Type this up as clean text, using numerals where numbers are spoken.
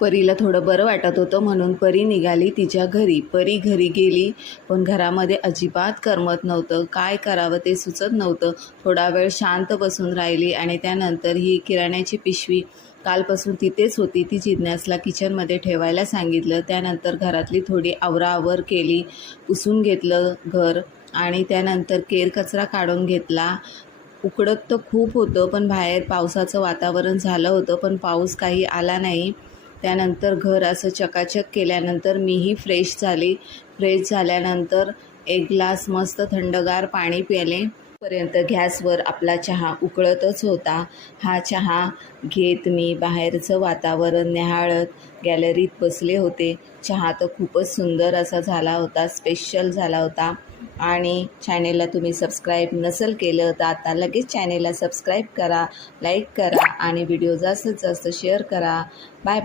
परीला थोडं बरं वाटत होतं म्हणून परी निघाली तिच्या घरी. परी घरी गेली पण घरामध्ये अजिबात करमत नव्हतं. काय करावं ते सुचत नव्हतं. थोडा वेळ शांत बसून राहिली आणि त्यानंतर ही किराण्याची पिशवी कालपासून तिथेच होती ती जिज्ञासला किचनमध्ये ठेवायला सांगितलं. त्यानंतर घरातली थोडी आवराआवर केली, पुसून घेतलं घर आणि त्यानंतर केर कचरा काढून घेतला. उकडत तर खूप होतं पण बाहेर पावसाचं वातावरण झालं होतं पण पाऊस काही आला नाही. त्यानंतर घर असं चकाचक केल्यानंतर मीही फ्रेश झाली. फ्रेश झाल्यानंतर एक ग्लास मस्त थंडगार पाणी प्याले. पर्यंत गॅसवर आपला चहा उकळतच होता. हा चहा घेत मी बाहेरचं वातावरण निहाळत गॅलरीत बसले होते. चहा तर खूपच सुंदर असा झाला होता, स्पेशल झाला होता. आणि चॅनेलला तुम्ही सबस्क्राईब नसेल केलं तर आता लगेच चॅनेलला सबस्क्राईब करा, लाईक करा आणि व्हिडिओ जास्तीत जास्त शेअर करा. Bye bye.